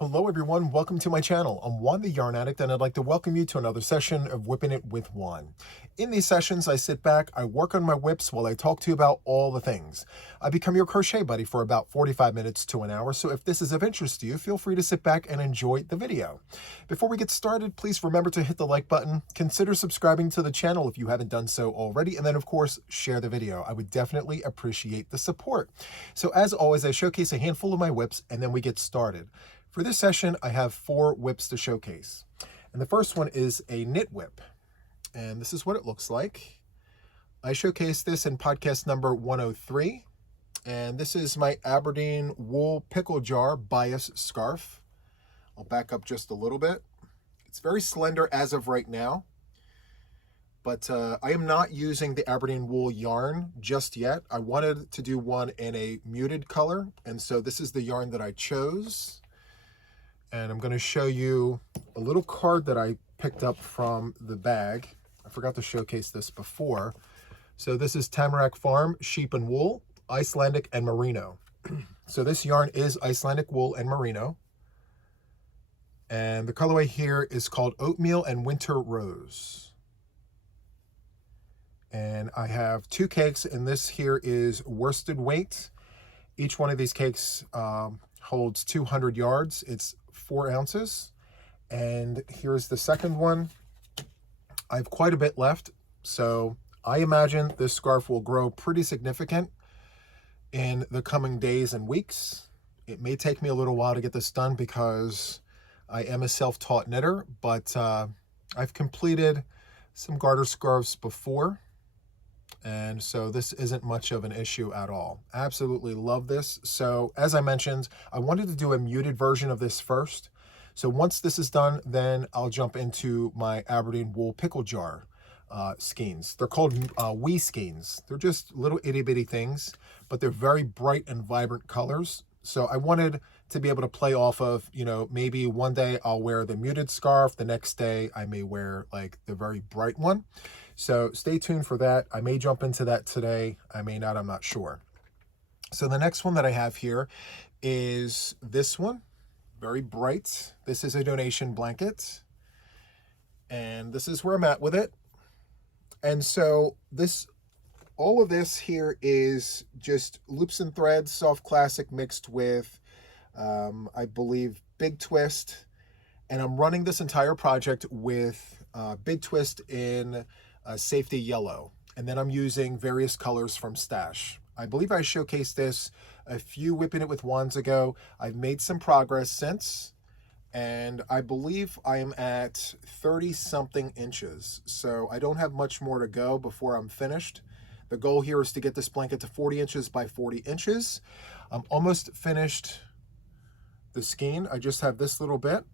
Hello everyone, welcome to my channel. I'm Juan the Yarn Addict and I'd like to welcome you to another session of WIP'n It with Juan. In these sessions, I sit back, I work on my whips while I talk to you about all the things. I become your crochet buddy for about 45 minutes to an hour, so if this is of interest to you, feel free to sit back and enjoy the video. Before we get started, please remember to hit the like button, consider subscribing to the channel if you haven't done so already, and then of course, share the video. I would definitely appreciate the support. So as always, I showcase a handful of my whips and then we get started. For this session, I have 4 whips to showcase. And the first one is a knit whip. And this is what it looks like. I showcased this in podcast number 103. And this is my Aberdeen wool pickle jar bias scarf. I'll back up just a little bit. It's very slender as of right now. But I am not using the Aberdeen wool yarn just yet. I wanted to do one in a muted color. And so this is the yarn that I chose. And I'm going to show you a little card that I picked up from the bag. I forgot to showcase this before. So this is Tamarack Farm Sheep and Wool, Icelandic and Merino. So this yarn is Icelandic wool and merino. And the colorway here is called Oatmeal and Winter Rose. And I have 2 cakes, and this here is worsted weight. Each one of these cakes holds 200 yards. It's 4 ounces. And here's the second one. I have quite a bit left, so I imagine this scarf will grow pretty significant in the coming days and weeks. It may take me a little while to get this done because I am a self-taught knitter, but I've completed some garter scarves before, and so this isn't much of an issue at all. Absolutely love this. So as I mentioned, I wanted to do a muted version of this first. So once this is done, then I'll jump into my Aberdeen wool pickle jar skeins. They're called wee skeins. They're just little itty bitty things, but they're very bright and vibrant colors. So I wanted to be able to play off of, you know, maybe one day I'll wear the muted scarf. The next day I may wear like the very bright one. So stay tuned for that. I may jump into that today. I may not, I'm not sure. So the next one that I have here is this one, very bright. This is a donation blanket. And this is where I'm at with it. And so all of this here is just loops and threads, soft classic mixed with, I believe, Big Twist. And I'm running this entire project with Big Twist in safety yellow, and then I'm using various colors from Stash. I believe I showcased this a few WIP'n It with Juans ago. I've made some progress since, and I believe I am at 30 something inches, so I don't have much more to go before I'm finished. The goal here is to get this blanket to 40 inches by 40 inches. I'm almost finished the skein. I just have this little bit.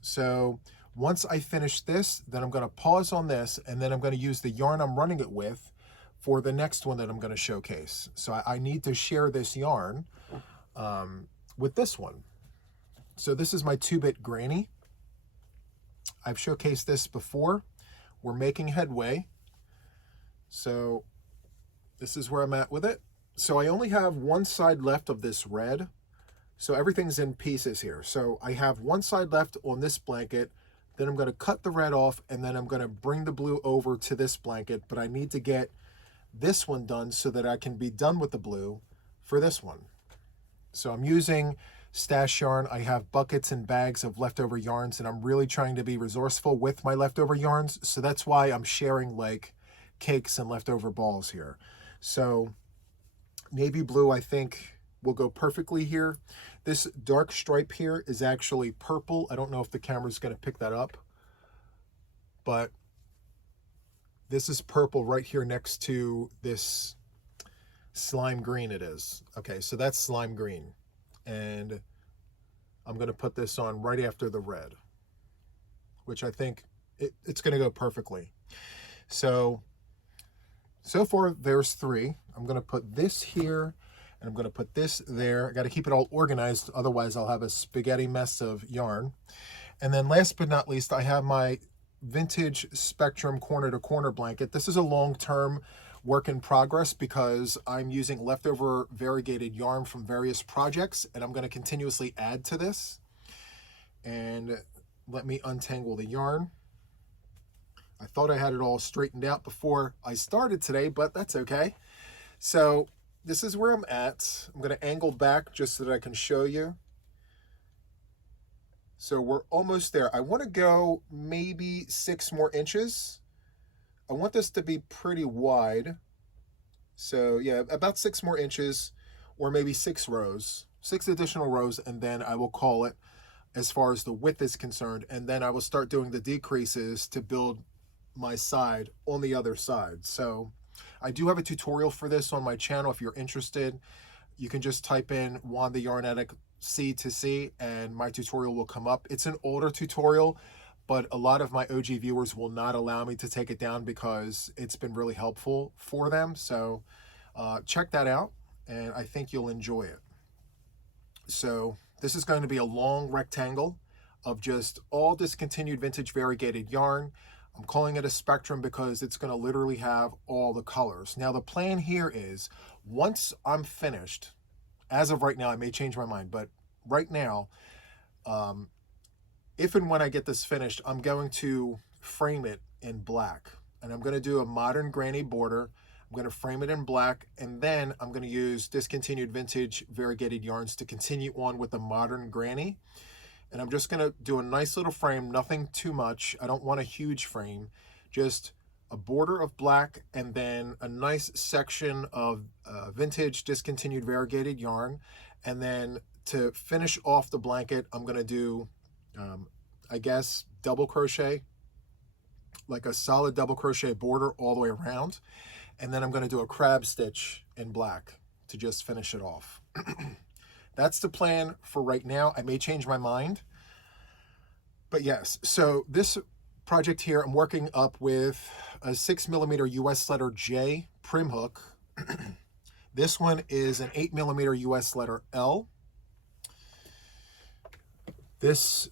So once I finish this, then I'm going to pause on this, and then I'm going to use the yarn I'm running it with for the next one that I'm going to showcase. So I need to share this yarn with this one. So this is my 2-bit granny. I've showcased this before. We're making headway. So this is where I'm at with it. So I only have one side left of this red. So everything's in pieces here. So I have one side left on this blanket. Then I'm going to cut the red off, and then I'm going to bring the blue over to this blanket, but I need to get this one done so that I can be done with the blue for this one. So I'm using Stash yarn. I have buckets and bags of leftover yarns, and I'm really trying to be resourceful with my leftover yarns. So that's why I'm sharing like cakes and leftover balls here. So navy blue, I think, will go perfectly here. This dark stripe here is actually purple. I don't know if the camera's going to pick that up, but this is purple right here next to this slime green it is. Okay, so that's slime green. And I'm going to put this on right after the red, which I think it's going to go perfectly. So far there's 3. I'm going to put this here, and I'm going to put this there. I got to keep it all organized, otherwise I'll have a spaghetti mess of yarn. And then last but not least, I have my vintage Spectrum corner to corner blanket. This is a long-term work in progress because I'm using leftover variegated yarn from various projects, and I'm going to continuously add to this. And let me untangle the yarn. I thought I had it all straightened out before I started today, but that's okay. So this is where I'm at. I'm going to angle back just so that I can show you. So we're almost there. I want to go maybe 6 more inches. I want this to be pretty wide. So yeah, about 6 more inches, or maybe 6 rows, 6 additional rows, and then I will call it as far as the width is concerned. And then I will start doing the decreases to build my side on the other side. So I do have a tutorial for this on my channel. If you're interested, you can just type in Juan the Yarn Addict C to C and my tutorial will come up. It's an older tutorial, but a lot of my OG viewers will not allow me to take it down because it's been really helpful for them. So check that out, and I think you'll enjoy it. So this is going to be a long rectangle of just all discontinued vintage variegated yarn. I'm calling it a spectrum because it's going to literally have all the colors. Now the plan here is, once I'm finished, as of right now, I may change my mind, but right now, if and when I get this finished, I'm going to frame it in black. And I'm going to do a modern granny border. I'm going to frame it in black, and then I'm going to use discontinued vintage variegated yarns to continue on with the modern granny. And I'm just going to do a nice little frame, nothing too much. I don't want a huge frame, just a border of black and then a nice section of vintage discontinued variegated yarn. And then to finish off the blanket, I'm going to do, I guess, double crochet, like a solid double crochet border all the way around. And then I'm going to do a crab stitch in black to just finish it off. That's the plan for right now. I may change my mind. But yes, so this project here, I'm working up with a 6mm US letter J prim hook. This one is an 8mm US letter L. This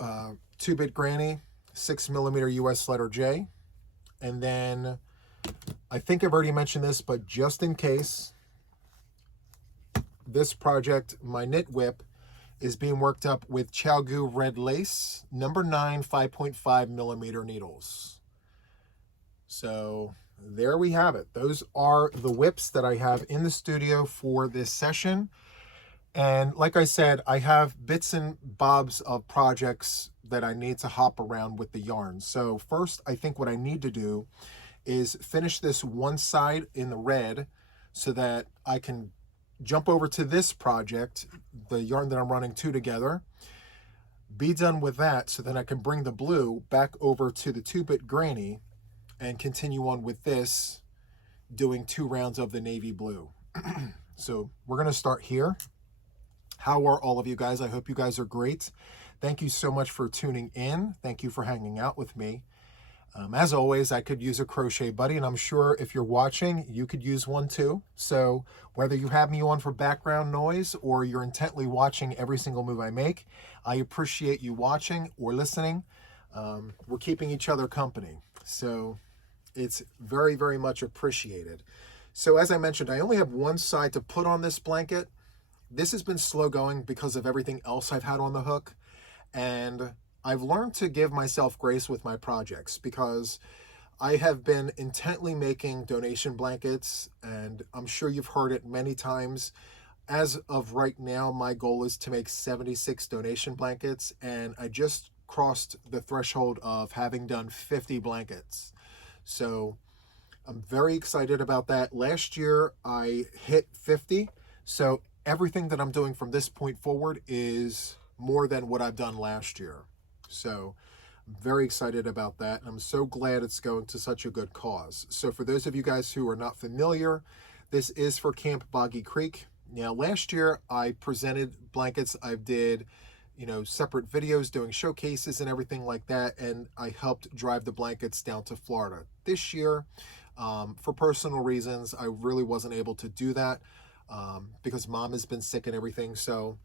2-bit granny, 6mm US letter J. And then, I think I've already mentioned this, but just in case, this project, my knit whip, is being worked up with Chalgu red lace, number 9 5.5mm needles. So there we have it. Those are the whips that I have in the studio for this session. And like I said, I have bits and bobs of projects that I need to hop around with the yarn. So first, I think what I need to do is finish this one side in the red so that I can jump over to this project, the yarn that I'm running 2 together, be done with that so then I can bring the blue back over to the 2-bit granny and continue on with this, doing 2 rounds of the navy blue. So we're going to start here. How are all of you guys? I hope you guys are great. Thank you so much for tuning in. Thank you for hanging out with me. As always, I could use a crochet buddy, and I'm sure if you're watching, you could use one too. So whether you have me on for background noise or you're intently watching every single move I make, I appreciate you watching or listening. We're keeping each other company. So it's very, very much appreciated. So as I mentioned, I only have one side to put on this blanket. This has been slow going because of everything else I've had on the hook. And I've learned to give myself grace with my projects because I have been intently making donation blankets, and I'm sure you've heard it many times. As of right now, my goal is to make 76 donation blankets, and I just crossed the threshold of having done 50 blankets. So I'm very excited about that. Last year, I hit 50, so everything that I'm doing from this point forward is more than what I've done last year. So I'm very excited about that, and I'm so glad it's going to such a good cause. So for those of you guys who are not familiar, this is for Camp Boggy Creek. Now, last year I presented blankets. I did, separate videos doing showcases and everything like that, and I helped drive the blankets down to Florida. This year, for personal reasons, I really wasn't able to do that because Mom has been sick and everything. So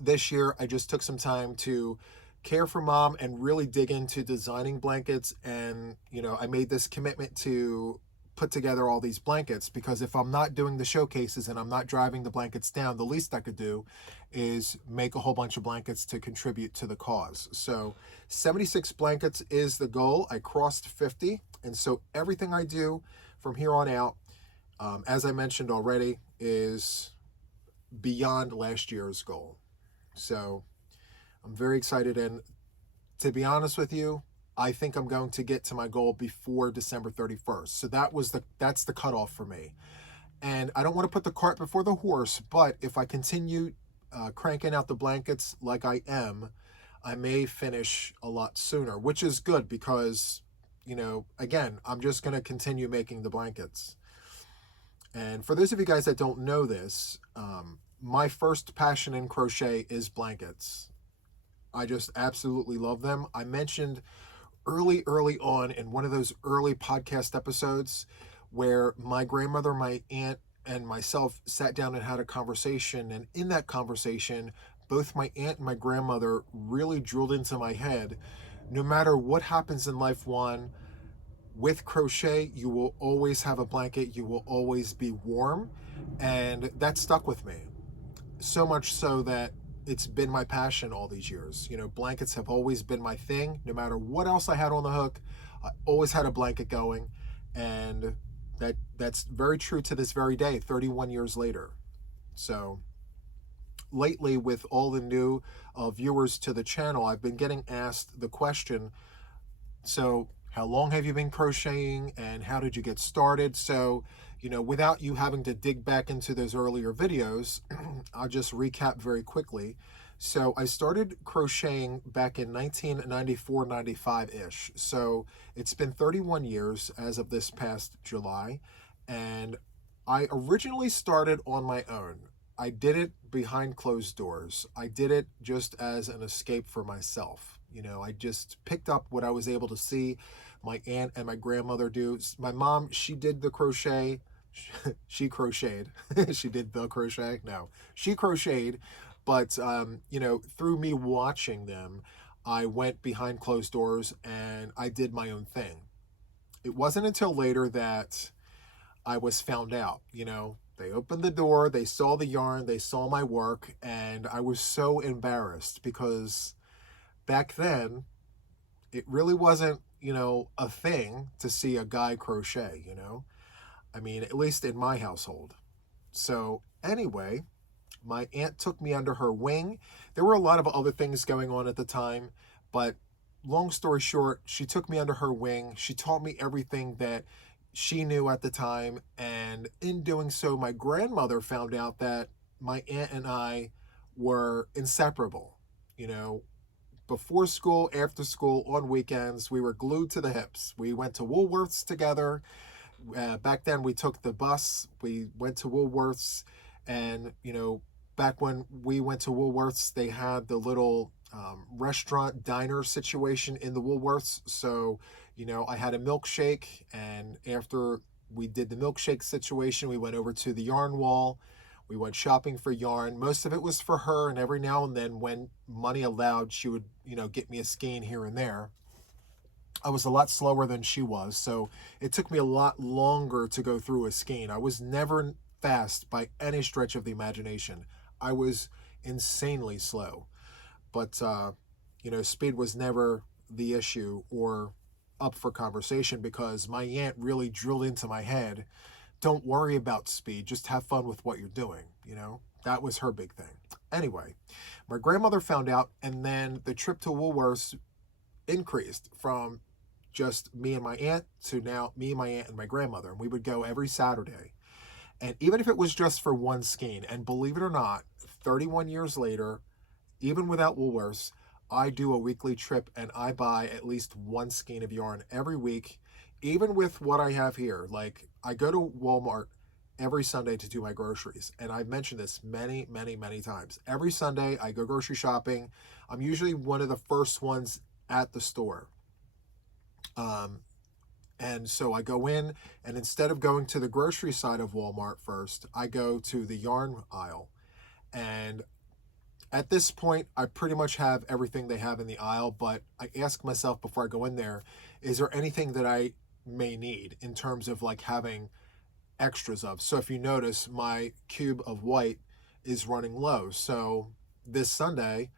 this year I just took some time to care for Mom and really dig into designing blankets. And I made this commitment to put together all these blankets, because if I'm not doing the showcases and I'm not driving the blankets down, the least I could do is make a whole bunch of blankets to contribute to the cause. So 76 blankets is the goal. I crossed 50, and so everything I do from here on out, as I mentioned already, is beyond last year's goal. So I'm very excited, and to be honest with you, I think I'm going to get to my goal before December 31st. So that's the cutoff for me. And I don't want to put the cart before the horse, but if I continue cranking out the blankets like I am, I may finish a lot sooner, which is good because, again, I'm just going to continue making the blankets. And for those of you guys that don't know this, my first passion in crochet is blankets. I just absolutely love them. I mentioned early on in one of those early podcast episodes where my grandmother, my aunt, and myself sat down and had a conversation. And in that conversation, both my aunt and my grandmother really drilled into my head, no matter what happens in life, Juan, with crochet, you will always have a blanket. You will always be warm. And that stuck with me. So much so that it's been my passion all these years. Blankets have always been my thing. No matter what else I had on the hook, I always had a blanket going. And that's very true to this very day, 31 years later. So lately, with all the new viewers to the channel, I've been getting asked the question, so how long have you been crocheting and how did you get started? So, without you having to dig back into those earlier videos, I'll just recap very quickly. So I started crocheting back in 1994, 95-ish. So it's been 31 years as of this past July. And I originally started on my own. I did it behind closed doors. I did it just as an escape for myself. I just picked up what I was able to see my aunt and my grandmother do. My mom, she did the crochet. She crocheted. She did the crochet. No, she crocheted. But, through me watching them, I went behind closed doors and I did my own thing. It wasn't until later that I was found out. They opened the door, they saw the yarn, they saw my work, and I was so embarrassed because back then, it really wasn't, a thing to see a guy crochet, I mean, at least in my household. So anyway, my aunt took me under her wing. There were a lot of other things going on at the time, but long story short, she took me under her wing. She taught me everything that she knew at the time. And in doing so, my grandmother found out that my aunt and I were inseparable. Before school, after school, on weekends, we were glued to the hips. We went to Woolworths together. Back then, we took the bus. We went to Woolworths. And, back when we went to Woolworths, they had the little restaurant diner situation in the Woolworths. So, I had a milkshake. And after we did the milkshake situation, we went over to the yarn wall. We went shopping for yarn. Most of it was for her, and every now and then when money allowed, she would, get me a skein here and there. I was a lot slower than she was, so it took me a lot longer to go through a skein. I was never fast by any stretch of the imagination. I was insanely slow. But, speed was never the issue or up for conversation because my aunt really drilled into my head, don't worry about speed, just have fun with what you're doing, That was her big thing. Anyway, my grandmother found out, and then the trip to Woolworths increased from just me and my aunt to now me, my aunt, and my grandmother. And we would go every Saturday. And even if it was just for one skein, and believe it or not, 31 years later, even without Woolworths, I do a weekly trip and I buy at least one skein of yarn every week, even with what I have here. Like, I go to Walmart every Sunday to do my groceries. And I've mentioned this many, many, many times. Every Sunday, I go grocery shopping. I'm usually one of the first ones at the store. And so I go in, and instead of going to the grocery side of Walmart first, I go to the yarn aisle. And at this point, I pretty much have everything they have in the aisle, but I ask myself before I go in there, is there anything that I may need in terms of like having extras of. So if you notice, my cube of white is running low. So this Sunday,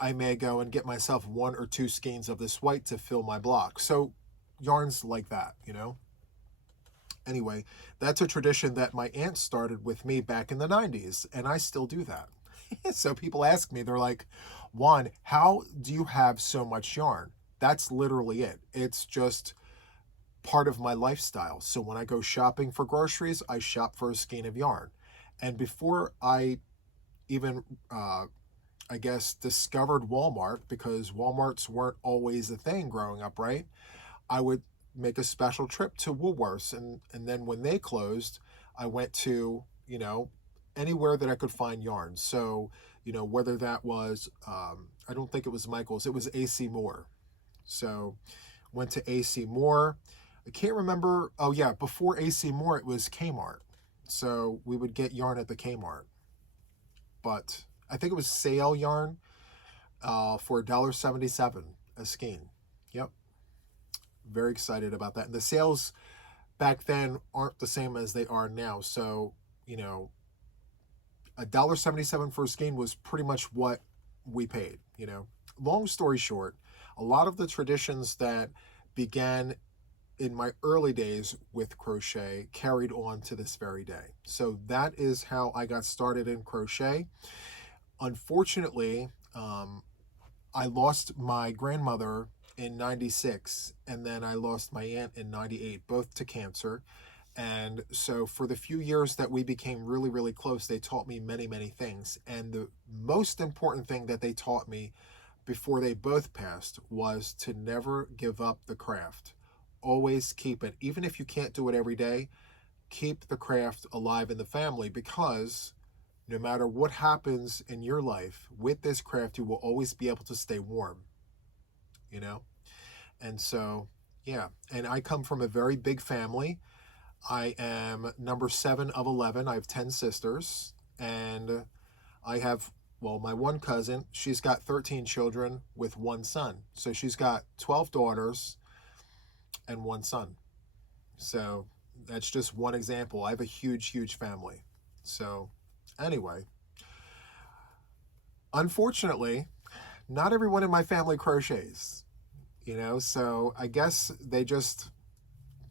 I may go and get myself 1 or 2 skeins of this white to fill my block. So yarns like that. Anyway, that's a tradition that my aunt started with me back in the 90s, and I still do that. So people ask me, they're like, Juan, how do you have so much yarn? That's literally it. It's just part of my lifestyle. So when I go shopping for groceries, I shop for a skein of yarn. And before I even, I guess, discovered Walmart, because Walmarts weren't always a thing growing up, right? I would make a special trip to Woolworths. And then when they closed, I went to, anywhere that I could find yarn. So, whether that was, I don't think it was Michael's, it was AC Moore. So went to AC Moore. I can't remember. Oh yeah, before AC Moore, it was Kmart. So we would get yarn at the Kmart. But I think it was sale yarn for $1.77 a skein. Yep. Very excited about that. And the sales back then aren't the same as they are now. So, $1.77 for a skein was pretty much what we paid. Long story short, a lot of the traditions that began in my early days with crochet carried on to this very day. So that is how I got started in crochet. Unfortunately, I lost my grandmother in 96, and then I lost my aunt in 98, both to cancer. And so for the few years that we became really, really close, they taught me many, many things. And the most important thing that they taught me before they both passed was to never give up the craft. Always keep it. Even if you can't do it every day, keep the craft alive in the family, because no matter what happens in your life, with this craft, you will always be able to stay warm, And so, yeah. And I come from a very big family. I am number 7 of 11. I have 10 sisters, and I have, my one cousin, she's got 13 children with 1 son. So she's got 12 daughters and 1 son. So that's just one example. I have a huge, huge family. So anyway, unfortunately, not everyone in my family crochets, so I guess they just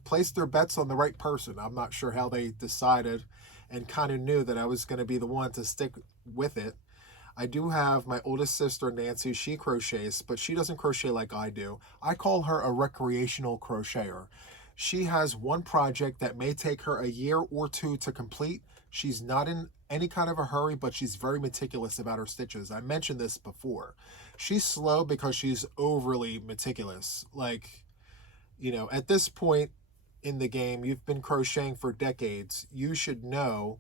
placed their bets on the right person. I'm not sure how they decided, and kind of knew that I was going to be the one to stick with it. I do have my oldest sister, Nancy. She crochets, but she doesn't crochet like I do. I call her a recreational crocheter. She has one project that may take her a year or 2 to complete. She's not in any kind of a hurry, but she's very meticulous about her stitches. I mentioned this before. She's slow because she's overly meticulous. Like, at this point in the game, you've been crocheting for decades. You should know,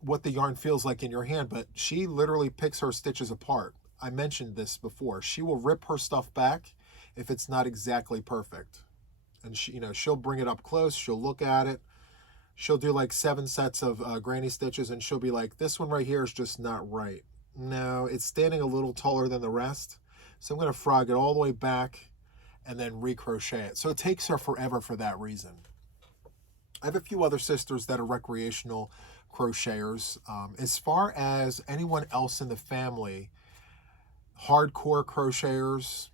what the yarn feels like in your hand, but she literally picks her stitches apart. I mentioned this before. She will rip her stuff back if it's not exactly perfect. And she'll bring it up close, she'll look at it, she'll do like 7 sets of granny stitches, and she'll be like, this one right here is just not right. No, it's standing a little taller than the rest, so I'm going to frog it all the way back and then recrochet it. So it takes her forever for that reason. I have a few other sisters that are recreational crocheters. As far as anyone else in the family, hardcore crocheters,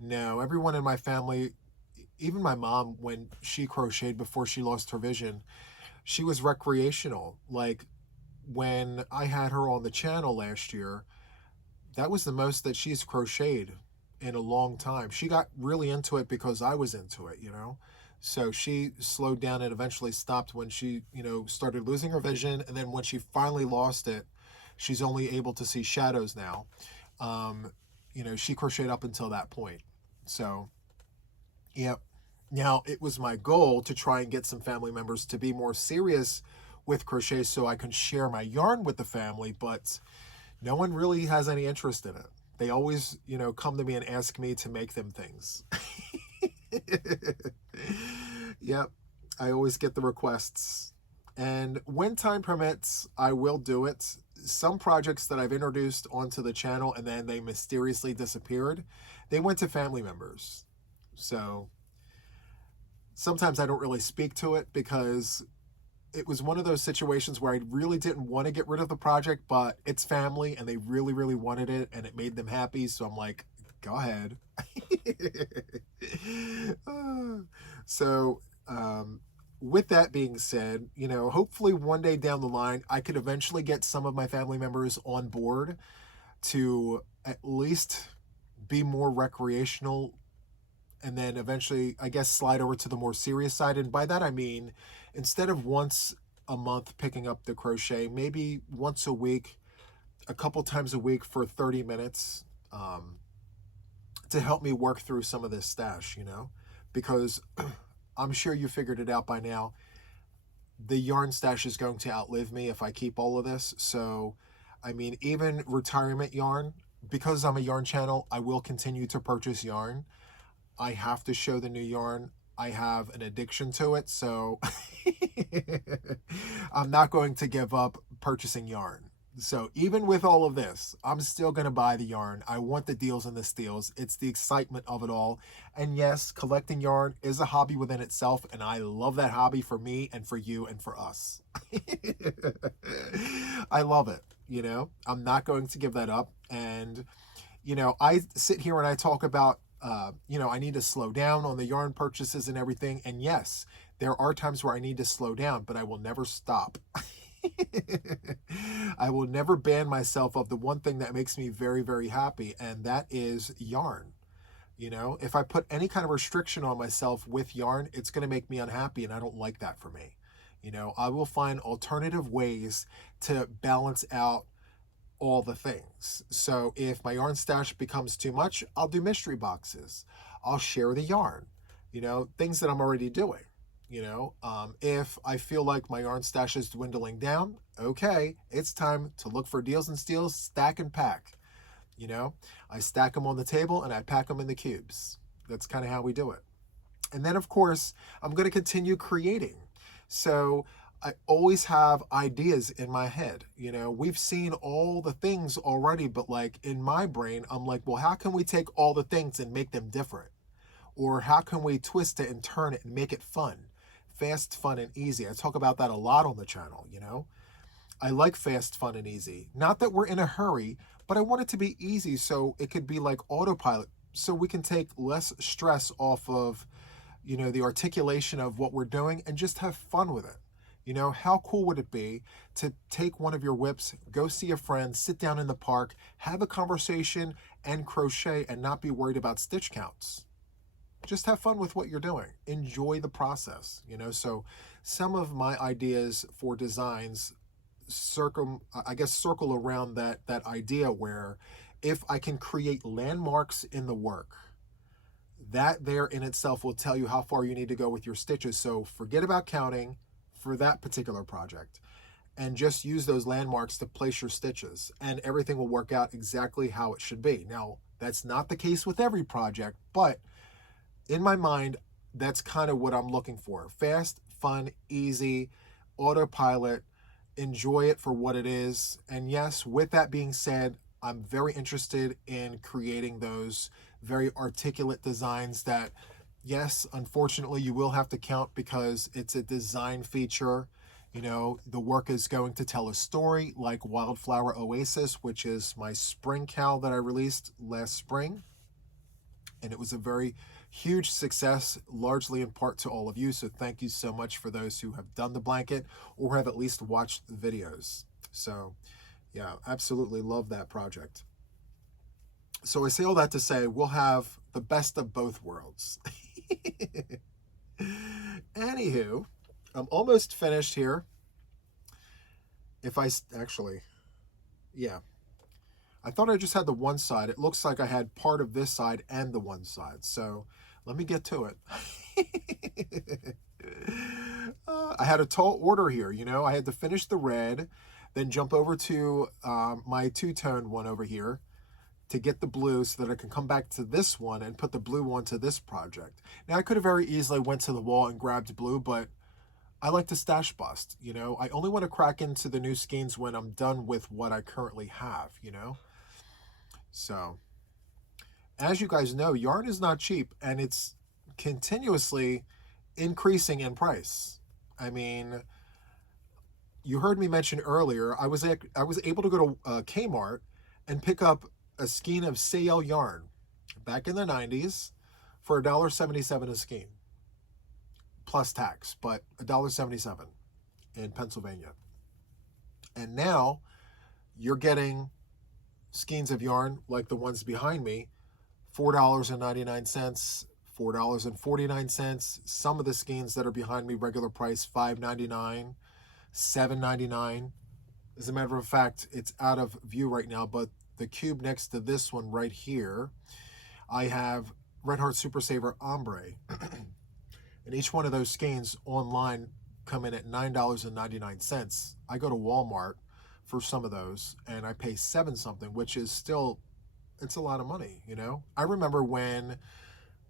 no. Everyone in my family, even my mom, when she crocheted before she lost her vision, she was recreational. Like when I had her on the channel last year, that was the most that she's crocheted in a long time. She got really into it because I was into it, So she slowed down and eventually stopped when she, started losing her vision. And then when she finally lost it, she's only able to see shadows now. She crocheted up until that point. So, yeah. Now, it was my goal to try and get some family members to be more serious with crochet so I can share my yarn with the family, but no one really has any interest in it. They always, come to me and ask me to make them things. Yep, I always get the requests. And when time permits, I will do it. Some projects that I've introduced onto the channel and then they mysteriously disappeared, they went to family members. So sometimes I don't really speak to it because it was one of those situations where I really didn't want to get rid of the project, but it's family and they really, really wanted it and it made them happy. So I'm like, go ahead. So, with that being said, you know, hopefully one day down the line, I could eventually get some of my family members on board to at least be more recreational, and then eventually, I guess, slide over to the more serious side. And by that, I mean, instead of once a month picking up the crochet, maybe once a week, a couple times a week for 30 minutes, to help me work through some of this stash, you know, because I'm sure you figured it out by now. The yarn stash is going to outlive me if I keep all of this. So, I mean, even retirement yarn, because I'm a yarn channel, I will continue to purchase yarn. I have to show the new yarn. I have an addiction to it, so I'm not going to give up purchasing yarn. So even with all of this, I'm still going to buy the yarn. I want the deals and the steals. It's the excitement of it all. And yes, collecting yarn is a hobby within itself, and I love that hobby for me and for you and for us. I love it, you know? I'm not going to give that up. And, you know, I sit here and I talk about, you know, I need to slow down on the yarn purchases and everything. And yes, there are times where I need to slow down, but I will never stop. I will never ban myself of the one thing that makes me very, very happy, and that is yarn. You know, if I put any kind of restriction on myself with yarn, it's going to make me unhappy, and I don't like that for me. You know, I will find alternative ways to balance out all the things. So if my yarn stash becomes too much, I'll do mystery boxes. I'll share the yarn, you know, things that I'm already doing. You know, if I feel like my yarn stash is dwindling down, okay, it's time to look for deals and steals, stack and pack. You know, I stack them on the table and I pack them in the cubes. That's kind of how we do it. And then, of course, I'm going to continue creating. So I always have ideas in my head. You know, we've seen all the things already, but like in my brain, I'm like, well, how can we take all the things and make them different? Or how can we twist it and turn it and make it fun? Fast, fun, and easy. I talk about that a lot on the channel, you know? I like fast, fun, and easy. Not that we're in a hurry, but I want it to be easy so it could be like autopilot, so we can take less stress off of, you know, the articulation of what we're doing and just have fun with it. You know, how cool would it be to take one of your WIPs, go see a friend, sit down in the park, have a conversation, and crochet and not be worried about stitch counts? Just have fun with what you're doing. Enjoy the process, you know? So some of my ideas for designs circle around that idea where if I can create landmarks in the work, that there in itself will tell you how far you need to go with your stitches. So forget about counting for that particular project and just use those landmarks to place your stitches, and everything will work out exactly how it should be. Now, that's not the case with every project, but in my mind, that's kind of what I'm looking for. Fast, fun, easy, autopilot, enjoy it for what it is. And yes, with that being said, I'm very interested in creating those very articulate designs that, yes, unfortunately, you will have to count because it's a design feature. You know, the work is going to tell a story, like Wildflower Oasis, which is my spring cowl that I released last spring. And it was a very huge success, largely in part to all of you. So thank you so much for those who have done the blanket or have at least watched the videos. So yeah, absolutely love that project. So I say all that to say we'll have the best of both worlds. Anywho, I'm almost finished here. If I actually, yeah, I thought I just had the one side. It looks like I had part of this side and the one side. So let me get to it. I had a tall order here, you know. I had to finish the red, then jump over to my two-tone one over here to get the blue so that I can come back to this one and put the blue one to this project. Now, I could have very easily went to the wall and grabbed blue, but I like to stash bust, you know. I only want to crack into the new skeins when I'm done with what I currently have, you know. So, as you guys know, yarn is not cheap, and it's continuously increasing in price. I mean, you heard me mention earlier, I was able to go to Kmart and pick up a skein of Sayel yarn back in the 90s for $1.77 a skein, plus tax, but $1.77 in Pennsylvania. And now you're getting skeins of yarn like the ones behind me, $4.99, $4.49. Some of the skeins that are behind me, regular price, $5.99, $7.99. As a matter of fact, it's out of view right now, but the cube next to this one right here, I have Red Heart Super Saver Ombre. And each one of those skeins online come in at $9.99. I go to Walmart for some of those and I pay $7 something, which is still, it's a lot of money, you know? I remember when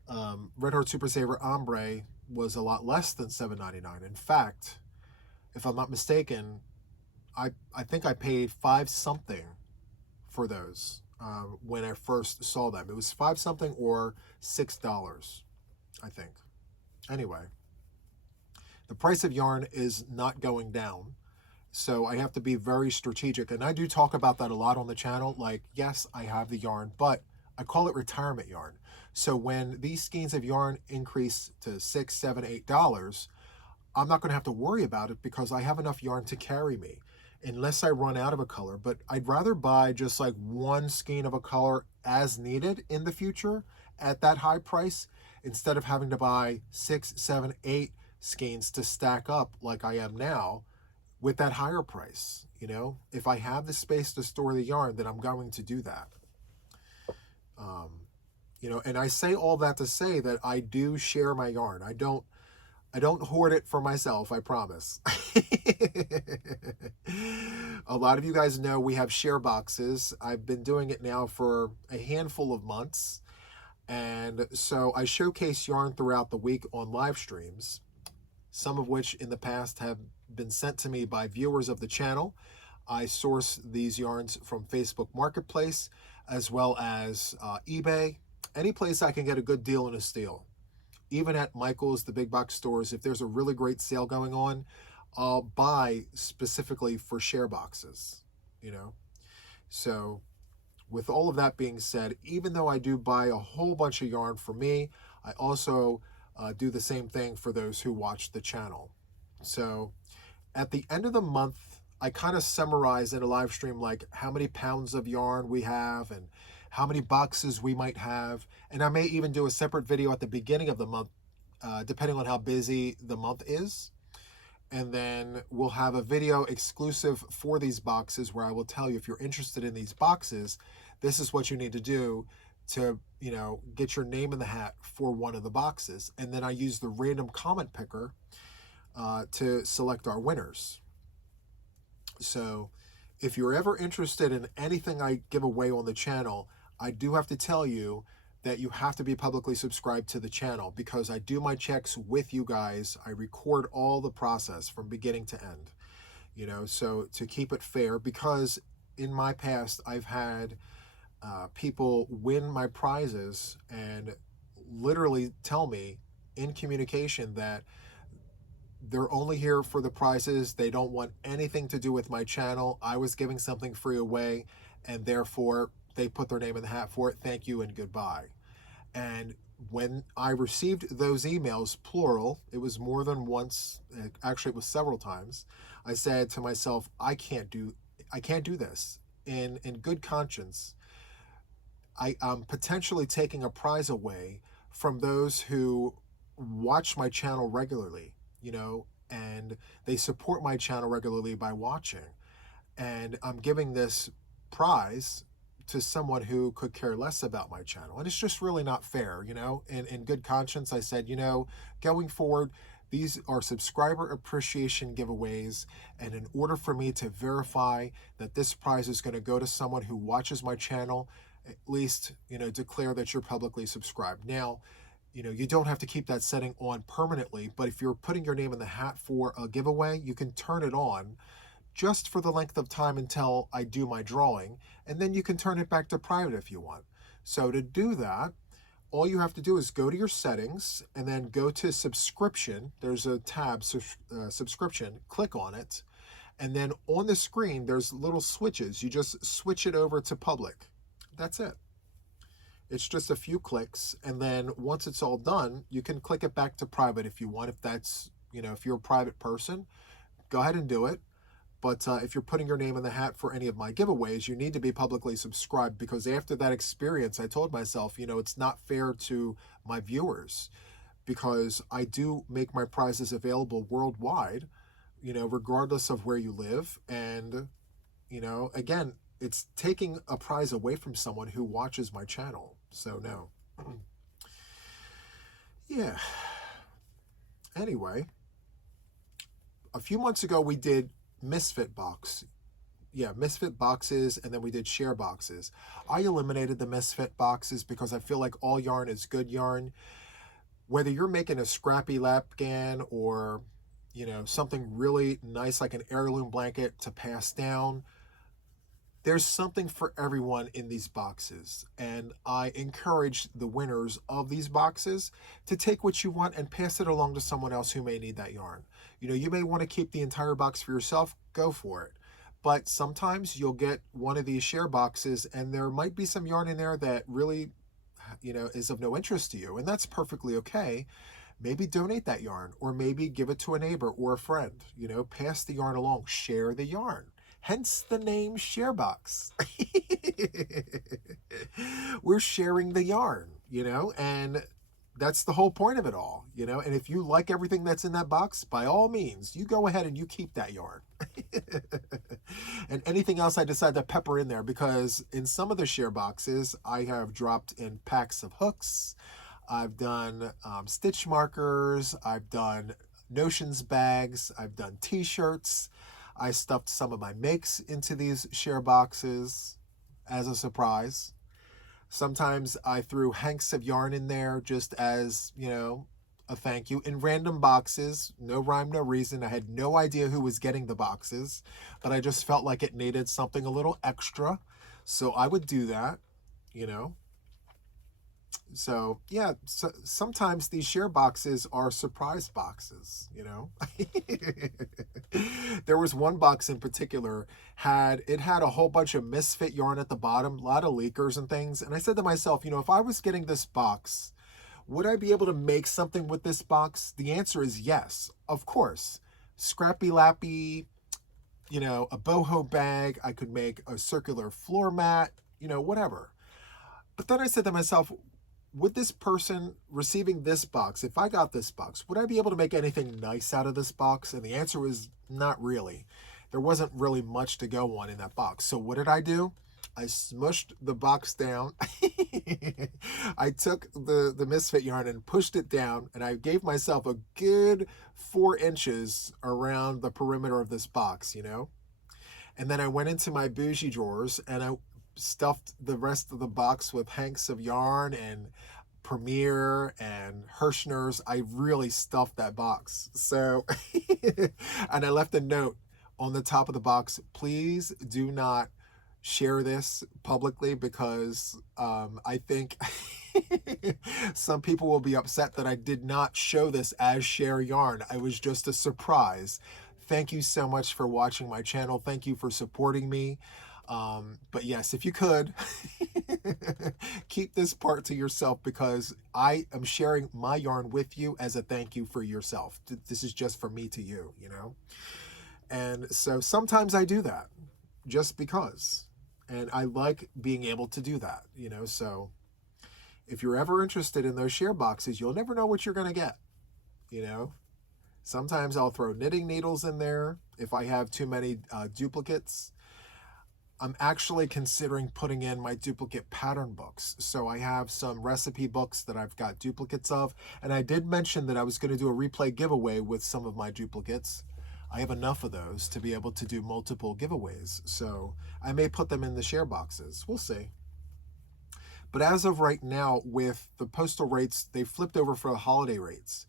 Red Heart Super Saver Ombre was a lot less than $7.99. In fact, if I'm not mistaken, I think I paid $5 something for those when I first saw them. It was $5 something or $6, I think. Anyway, the price of yarn is not going down, so I have to be very strategic. And I do talk about that a lot on the channel. Like, yes, I have the yarn, but I call it retirement yarn. So when these skeins of yarn increase to $6, $7, $8, I'm not going to have to worry about it because I have enough yarn to carry me, unless I run out of a color. But I'd rather buy just like one skein of a color as needed in the future at that high price, instead of having to buy 6, 7, 8 skeins to stack up like I am now with that higher price. You know, if I have the space to store the yarn, then I'm going to do that. You know, and I say all that to say that I do share my yarn. I don't hoard it for myself, I promise. A lot of you guys know we have share boxes. I've been doing it now for a handful of months. And so I showcase yarn throughout the week on live streams, some of which in the past have been sent to me by viewers of the channel. I source these yarns from Facebook Marketplace, as well as eBay, any place I can get a good deal and a steal. Even at Michael's, the big box stores, if there's a really great sale going on, I'll buy specifically for share boxes, you know. So with all of that being said, even though I do buy a whole bunch of yarn for me, I also do the same thing for those who watch the channel. So at the end of the month, I kind of summarize in a live stream like how many pounds of yarn we have and how many boxes we might have. And I may even do a separate video at the beginning of the month, depending on how busy the month is. And then we'll have a video exclusive for these boxes where I will tell you, if you're interested in these boxes, this is what you need to do to, you know, get your name in the hat for one of the boxes. And then I use the random comment picker to select our winners. So if you're ever interested in anything I give away on the channel, I do have to tell you that you have to be publicly subscribed to the channel, because I do my checks with you guys. I record all the process from beginning to end, you know, so to keep it fair, because in my past I've had people win my prizes and literally tell me in communication that they're only here for the prizes. They don't want anything to do with my channel. I was giving something free away, and therefore they put their name in the hat for it. Thank you and goodbye. And when I received those emails, plural, it was more than once, actually it was several times, I said to myself, I can't do this. In good conscience, I'm potentially taking a prize away from those who watch my channel regularly, you know, and they support my channel regularly by watching. And I'm giving this prize to someone who could care less about my channel. And it's just really not fair, you know. In good conscience, I said, you know, going forward, these are subscriber appreciation giveaways. And in order for me to verify that this prize is going to go to someone who watches my channel, at least, you know, declare that you're publicly subscribed. Now, you know, you don't have to keep that setting on permanently, but if you're putting your name in the hat for a giveaway, you can turn it on just for the length of time until I do my drawing, and then you can turn it back to private if you want. So to do that, all you have to do is go to your settings and then go to subscription. There's a tab, subscription, click on it. And then on the screen, there's little switches. You just switch it over to public. That's it. It's just a few clicks. And then once it's all done, you can click it back to private if you want. If that's, if you're a private person, go ahead and do it. But if you're putting your name in the hat for any of my giveaways, you need to be publicly subscribed, because after that experience, I told myself, it's not fair to my viewers, because I do make my prizes available worldwide, regardless of where you live. And, again, it's taking a prize away from someone who watches my channel. So no. Yeah. Anyway, a few months ago, we did misfit boxes, and then we did share boxes. I eliminated the misfit boxes because I feel like all yarn is good yarn. Whether you're making a scrappy lapgan or something really nice like an heirloom blanket to pass down, there's something for everyone in these boxes. And I encourage the winners of these boxes to take what you want and pass it along to someone else who may need that yarn. You may want to keep the entire box for yourself, go for it. But sometimes you'll get one of these share boxes and there might be some yarn in there that really, is of no interest to you. And that's perfectly okay. Maybe donate that yarn, or maybe give it to a neighbor or a friend. Pass the yarn along, share the yarn. Hence the name Sharebox. We're sharing the yarn, and that's the whole point of it all, and if you like everything that's in that box, by all means, you go ahead and you keep that yarn. And anything else I decide to pepper in there, because in some of the share boxes, I have dropped in packs of hooks. I've done stitch markers. I've done notions bags. I've done t-shirts. I stuffed some of my makes into these share boxes as a surprise. Sometimes I threw hanks of yarn in there just as, a thank you, in random boxes. No rhyme, no reason. I had no idea who was getting the boxes, but I just felt like it needed something a little extra. So I would do that, So yeah, sometimes these share boxes are surprise boxes, There was one box in particular, it had a whole bunch of misfit yarn at the bottom, a lot of leakers and things. And I said to myself, if I was getting this box, would I be able to make something with this box? The answer is yes, of course. Scrappy lappy, a boho bag. I could make a circular floor mat, whatever. But then I said to myself, would this person receiving this box, if I got this box, would I be able to make anything nice out of this box? And the answer was not really. There wasn't really much to go on in that box. So what did I do? I smushed the box down. I took the misfit yarn and pushed it down, and I gave myself a good 4 inches around the perimeter of this box, And then I went into my bougie drawers and I stuffed the rest of the box with hanks of yarn and Premier and Hirschner's. I really stuffed that box. So, and I left a note on the top of the box: please do not share this publicly, because I think some people will be upset that I did not show this as share yarn. I was just a surprise. Thank you so much for watching my channel. Thank you for supporting me. But yes, if you could, keep this part to yourself, because I am sharing my yarn with you as a thank you for yourself. This is just for me to you, And so sometimes I do that just because. And I like being able to do that, So if you're ever interested in those share boxes, you'll never know what you're going to get, Sometimes I'll throw knitting needles in there if I have too many duplicates. I'm actually considering putting in my duplicate pattern books. So I have some recipe books that I've got duplicates of. And I did mention that I was going to do a replay giveaway with some of my duplicates. I have enough of those to be able to do multiple giveaways. So I may put them in the share boxes. We'll see. But as of right now, with the postal rates, they flipped over for the holiday rates.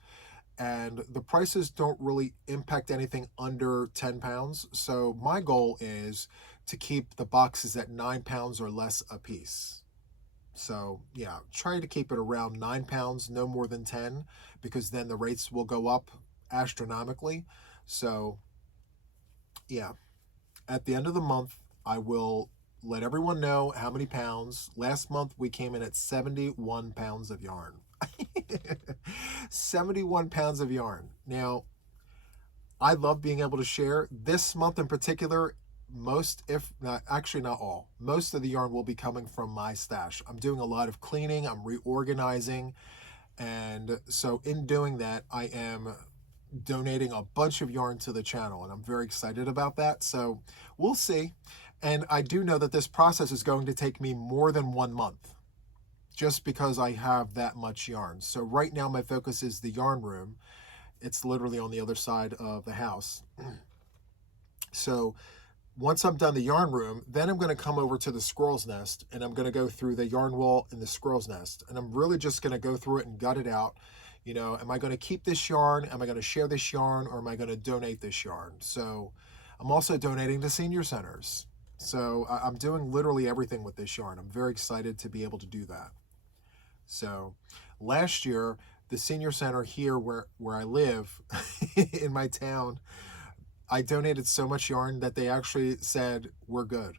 And the prices don't really impact anything under 10 pounds. So my goal is to keep the boxes at 9 pounds or less a piece. So yeah, try to keep it around 9 pounds, no more than 10, because then the rates will go up astronomically. So yeah, at the end of the month, I will let everyone know how many pounds. Last month, we came in at 71 pounds of yarn. 71 pounds of yarn. Now, I love being able to share. This month in particular, most, if not, actually not all, most of the yarn will be coming from my stash. I'm doing a lot of cleaning, I'm reorganizing, and so in doing that, I am donating a bunch of yarn to the channel, and I'm very excited about that. So we'll see. And I do know that this process is going to take me more than 1 month, just because I have that much yarn. So right now my focus is the yarn room. It's literally on the other side of the house. So once I'm done the yarn room, then I'm going to come over to the squirrel's nest, and I'm going to go through the yarn wall in the squirrel's nest. And I'm really just going to go through it and gut it out. You know, am I going to keep this yarn? Am I going to share this yarn? Or am I going to donate this yarn? So I'm also donating to senior centers. So I'm doing literally everything with this yarn. I'm very excited to be able to do that. So last year, the senior center here where I live in my town, I donated so much yarn that they actually said, we're good.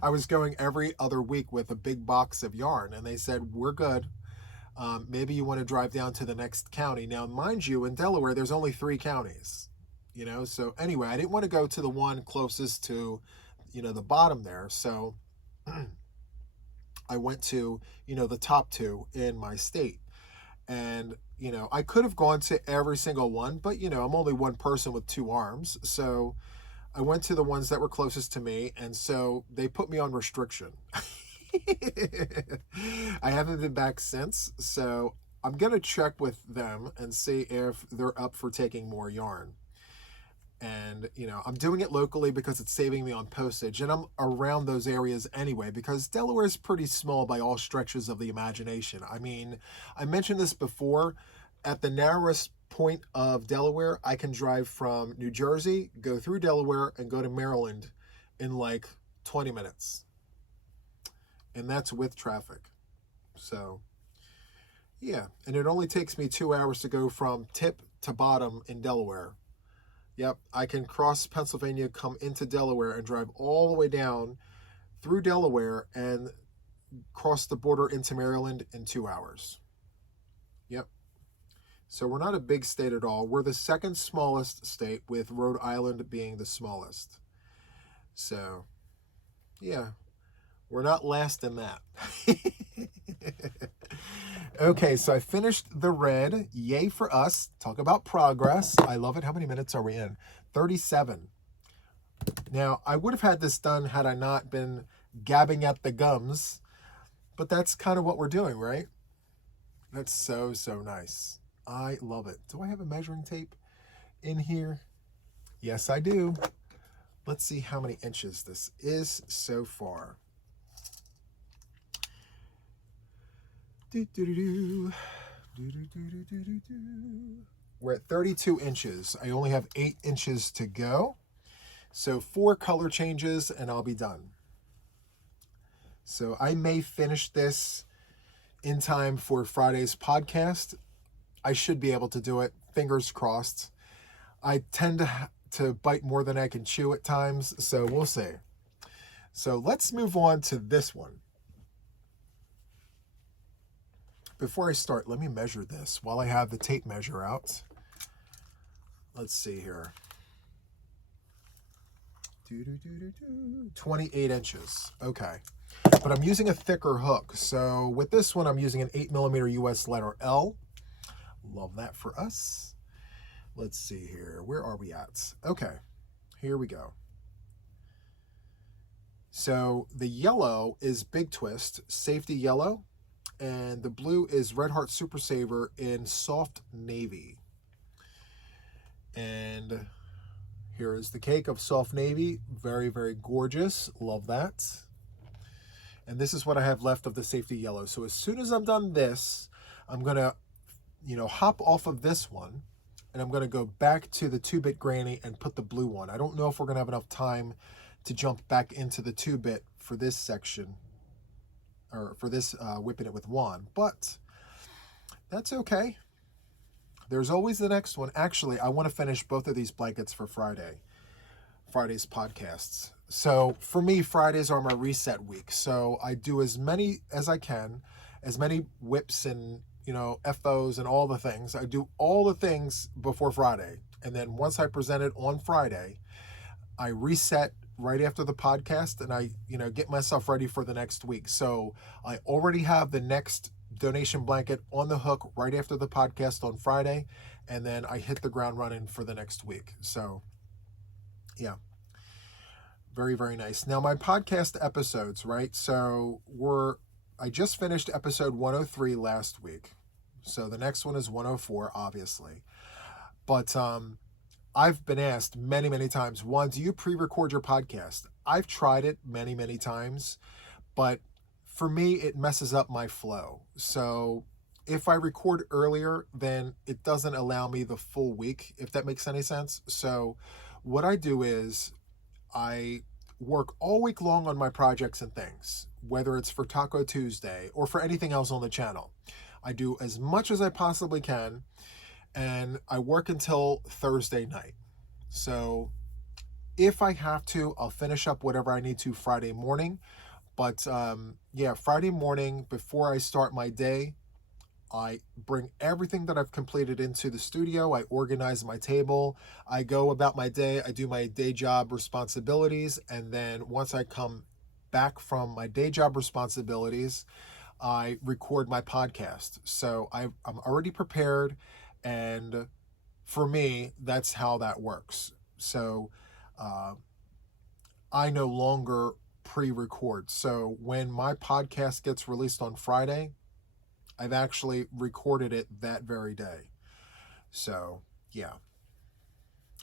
I was going every other week with a big box of yarn, and they said, we're good. Maybe you want to drive down to the next county. Now, mind you, in Delaware, there's only 3 counties, you know? So anyway, I didn't want to go to the one closest to, you know, the bottom there. So I went to, you know, the top 2 in my state. And, you know, I could have gone to every single one, but, you know, I'm only one person with 2 arms. So I went to the ones that were closest to me. And so they put me on restriction. I haven't been back since. So I'm going to check with them and see if they're up for taking more yarn. And, you know, I'm doing it locally because it's saving me on postage. And I'm around those areas anyway, because Delaware is pretty small by all stretches of the imagination. I mean, I mentioned this before. At the narrowest point of Delaware, I can drive from New Jersey, go through Delaware, and go to Maryland in like 20 minutes. And that's with traffic. So, yeah. And it only takes me 2 hours to go from tip to bottom in Delaware. Yep, I can cross Pennsylvania, come into Delaware, and drive all the way down through Delaware and cross the border into Maryland in 2 hours. Yep. So we're not a big state at all. We're the 2nd smallest state, with Rhode Island being the smallest. So, yeah, we're not last in that. Okay, so I finished the red. Yay for us. Talk about progress. I love it. How many minutes are we in? 37. Now, I would have had this done had I not been gabbing at the gums, but that's kind of what we're doing, right? That's so, so nice. I love it. Do I have a measuring tape in here? Yes, I do. Let's see how many inches this is so far. We're at 32 inches. I only have 8 inches to go. So 4 color changes and I'll be done. So I may finish this in time for Friday's podcast. I should be able to do it. Fingers crossed. I tend to bite more than I can chew at times, so we'll see. So let's move on to this one. Before I start, let me measure this while I have the tape measure out. Let's see here. 28 inches. Okay. But I'm using a thicker hook. So with this one, I'm using an 8mm US letter L. Love that for us. Let's see here. Where are we at? Okay. Here we go. So the yellow is Big Twist, Safety Yellow. And the blue is Red Heart Super Saver in Soft Navy. And here is the cake of Soft Navy. Very, very gorgeous. Love that. And this is what I have left of the Safety Yellow. So as soon as I'm done this, I'm going to, hop off of this one. And I'm going to go back to the 2-bit granny and put the blue one. I don't know if we're going to have enough time to jump back into the 2-bit for this section. or for this WIP'n It with Juan, but that's okay. There's always the next one. Actually, I want to finish both of these blankets for Friday's podcasts. So for me, Fridays are my reset week. So I do as many as I can, as many whips and, FOs and all the things. I do all the things before Friday. And then once I present it on Friday, I reset right after the podcast, and I, get myself ready for the next week. So I already have the next donation blanket on the hook right after the podcast on Friday, and then I hit the ground running for the next week. So yeah, very, very nice. Now my podcast episodes, right? So I just finished episode 103 last week. So the next one is 104, obviously. But I've been asked many, many times, Juan, do you pre-record your podcast? I've tried it many, many times, but for me, it messes up my flow. So if I record earlier, then it doesn't allow me the full week, if that makes any sense. So what I do is I work all week long on my projects and things, whether it's for Taco Tuesday or for anything else on the channel. I do as much as I possibly can, and I work until Thursday night. So if I have to, I'll finish up whatever I need to Friday morning. But Friday morning before I start my day, I bring everything that I've completed into the studio. I organize my table. I go about my day. I do my day job responsibilities. And then once I come back from my day job responsibilities, I record my podcast. So I'm already prepared. And for me, that's how that works. So I no longer pre-record. So when my podcast gets released on Friday, I've actually recorded it that very day. So yeah.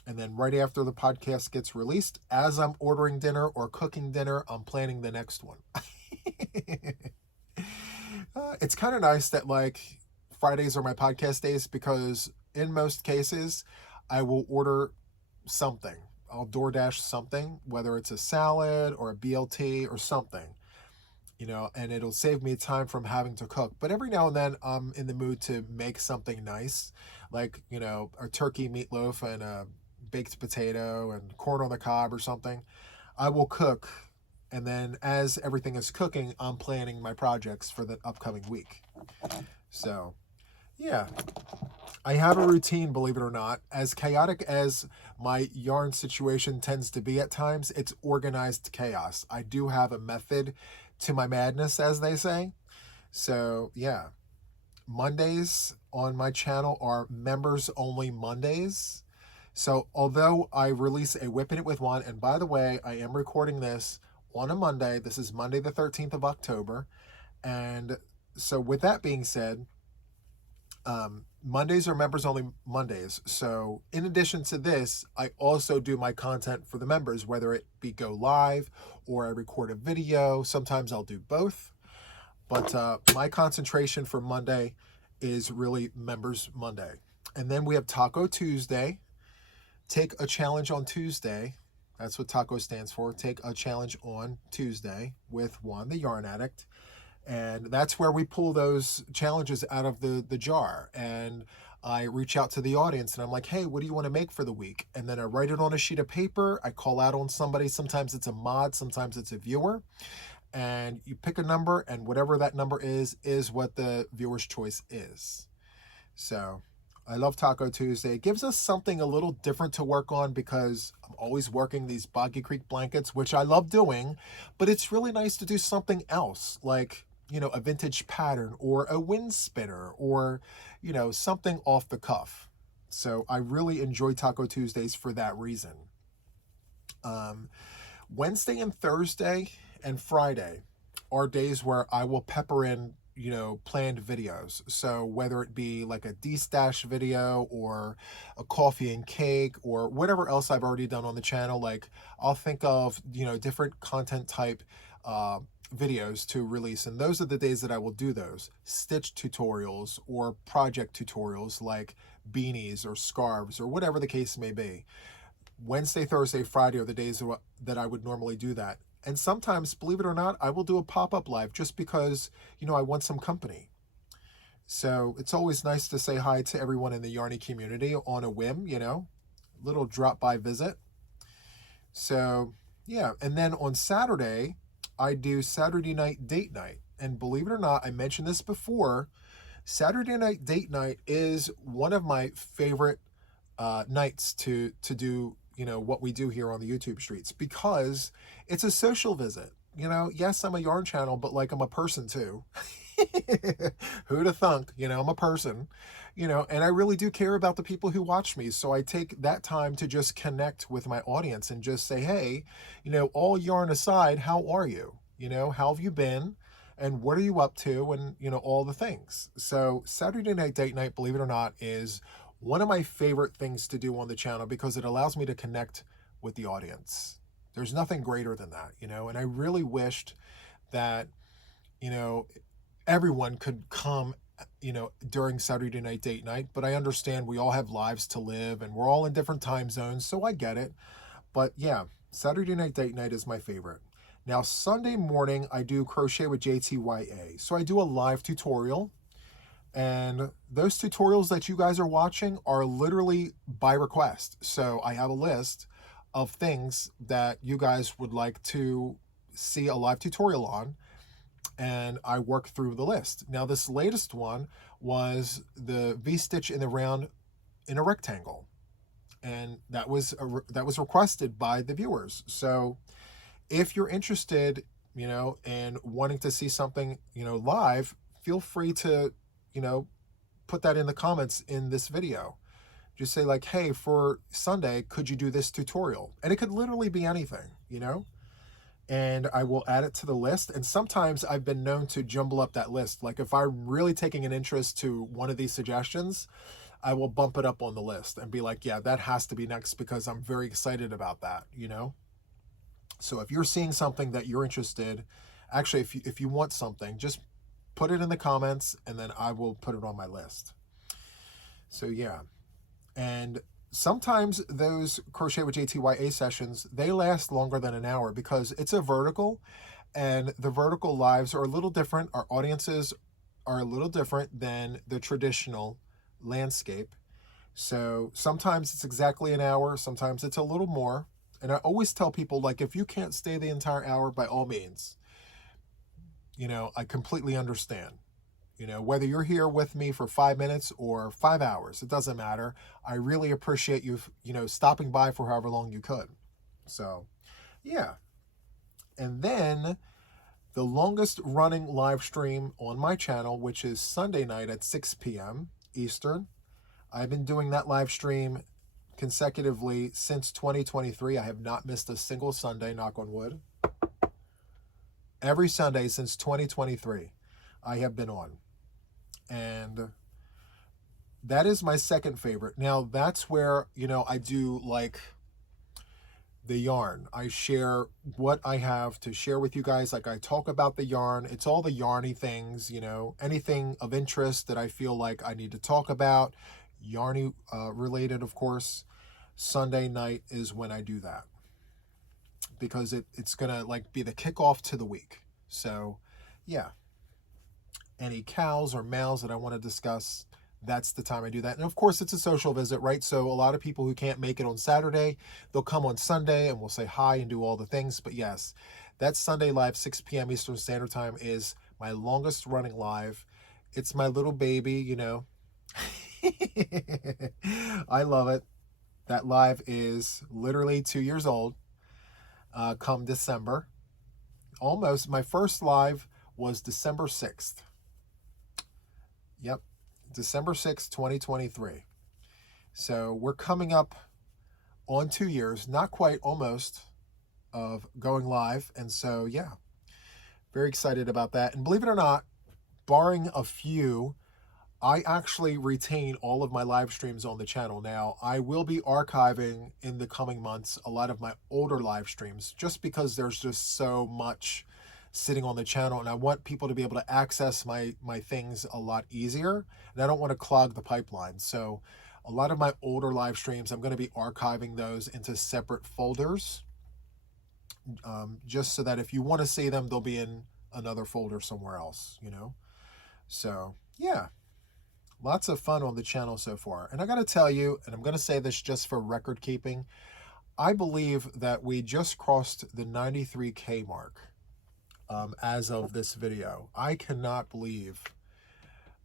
And then right after the podcast gets released, as I'm ordering dinner or cooking dinner, I'm planning the next one. It's kind of nice that Fridays are my podcast days, because in most cases I will order something. I'll DoorDash something, whether it's a salad or a BLT or something, and it'll save me time from having to cook. But every now and then I'm in the mood to make something nice, like, a turkey meatloaf and a baked potato and corn on the cob or something. I will cook, and then as everything is cooking, I'm planning my projects for the upcoming week. So yeah, I have a routine, believe it or not. As chaotic as my yarn situation tends to be at times, it's organized chaos. I do have a method to my madness, as they say. So yeah, Mondays on my channel are members only Mondays. So although I release a WIP'n It with Juan, and by the way, I am recording this on a Monday. This is Monday the 13th of October. And so with that being said, Mondays are members only Mondays. So in addition to this, I also do my content for the members, whether it be go live or I record a video. Sometimes I'll do both. But my concentration for Monday is really Members Monday. And then we have Taco Tuesday. Take a challenge on Tuesday. That's what TACO stands for. Take a challenge on Tuesday with Juan the Yarn Addict. And that's where we pull those challenges out of the jar. And I reach out to the audience and I'm like, hey, what do you want to make for the week? And then I write it on a sheet of paper. I call out on somebody. Sometimes it's a mod, sometimes it's a viewer. And you pick a number, and whatever that number is what the viewer's choice is. So I love Taco Tuesday. It gives us something a little different to work on, because I'm always working these Boggy Creek blankets, which I love doing, but it's really nice to do something else, like, a vintage pattern or a wind spinner or, something off the cuff. So I really enjoy Taco Tuesdays for that reason. Wednesday and Thursday and Friday are days where I will pepper in, planned videos. So whether it be like a de-stash video or a coffee and cake or whatever else I've already done on the channel, I'll think of, different content type videos to release. And those are the days that I will do those. Stitch tutorials or project tutorials like beanies or scarves or whatever the case may be. Wednesday, Thursday, Friday are the days that I would normally do that. And sometimes, believe it or not, I will do a pop-up live just because, I want some company. So it's always nice to say hi to everyone in the Yarny community on a whim, little drop-by visit. So, yeah. And then on Saturday, I do Saturday night date night. And believe it or not, I mentioned this before, Saturday night date night is one of my favorite nights to do, what we do here on the YouTube streets, because it's a social visit. Yes, I'm a yarn channel, but like I'm a person too. Who'd have thunk? I'm a person, and I really do care about the people who watch me. So I take that time to just connect with my audience and just say, hey, all yarn aside, how are you? How have you been? And what are you up to? And, all the things. So Saturday night date night, believe it or not, is one of my favorite things to do on the channel because it allows me to connect with the audience. There's nothing greater than that, and I really wished that, everyone could come, during Saturday night date night, but I understand we all have lives to live and we're all in different time zones, so I get it. But yeah, Saturday night date night is my favorite. Now, Sunday morning, I do Crochet with JTYA. So I do a live tutorial, and those tutorials that you guys are watching are literally by request. So I have a list of things that you guys would like to see a live tutorial on, and I work through the list. Now, this latest one was the V-stitch in the round in a rectangle, and that was requested by the viewers. So if you're interested, and wanting to see something, live, feel free to, put that in the comments in this video. Just say like, hey, for Sunday, could you do this tutorial? And it could literally be anything, and I will add it to the list. And sometimes I've been known to jumble up that list. Like if I'm really taking an interest to one of these suggestions, I will bump it up on the list and be like, yeah, that has to be next because I'm very excited about that, So if you're seeing something that you're interested, actually, if you want something, just put it in the comments and then I will put it on my list. So yeah. And sometimes those Crochet with JTYA sessions, they last longer than an hour because it's a vertical, and the vertical lives are a little different. Our audiences are a little different than the traditional landscape. So sometimes it's exactly an hour, sometimes it's a little more. And I always tell people, like, if you can't stay the entire hour, by all means, I completely understand. Whether you're here with me for 5 minutes or 5 hours, it doesn't matter. I really appreciate you, stopping by for however long you could. So, yeah. And then the longest running live stream on my channel, which is Sunday night at 6 p.m. Eastern. I've been doing that live stream consecutively since 2023. I have not missed a single Sunday, knock on wood. Every Sunday since 2023, I have been on. And that is my second favorite. Now, that's where, I do like the yarn. I share what I have to share with you guys. Like I talk about the yarn. It's all the yarny things, anything of interest that I feel like I need to talk about, yarny related, of course. Sunday night is when I do that because it's gonna like be the kickoff to the week. So yeah, any cows or males that I want to discuss, that's the time I do that. And of course it's a social visit, right? So a lot of people who can't make it on Saturday, they'll come on Sunday and we'll say hi and do all the things. But yes, that Sunday live, 6 p.m. Eastern Standard Time, is my longest running live. It's my little baby, I love it. That live is literally 2 years old come December. Almost. My first live was December 6th. Yep. December 6th, 2023. So we're coming up on 2 years, not quite, almost, of going live. And so, yeah, very excited about that. And believe it or not, barring a few, I actually retain all of my live streams on the channel. Now, I will be archiving in the coming months a lot of my older live streams just because there's just so much sitting on the channel and I want people to be able to access my things a lot easier, and I don't want to clog the pipeline. So a lot of my older live streams, I'm going to be archiving those into separate folders. just so that if you want to see them, they'll be in another folder somewhere else, you know? So, yeah, lots of fun on the channel so far. And I got to tell you, and I'm going to say this just for record keeping, I believe that we just crossed the 93K mark as of this video. I cannot believe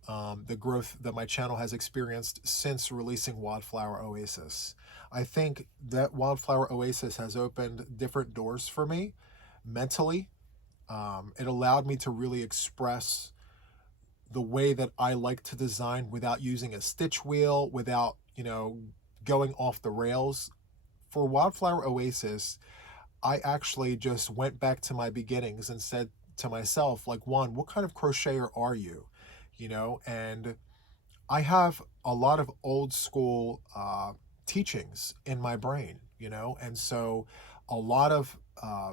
the growth that my channel has experienced since releasing Wildflower Oasis. I think that Wildflower Oasis has opened different doors for me mentally. It allowed me to really express the way that I like to design without using a stitch wheel, without, you know, going off the rails. For Wildflower Oasis, I actually just went back to my beginnings and said to myself, like, Juan, what kind of crocheter are you? You know, and I have a lot of old school teachings in my brain, you know, and so a lot of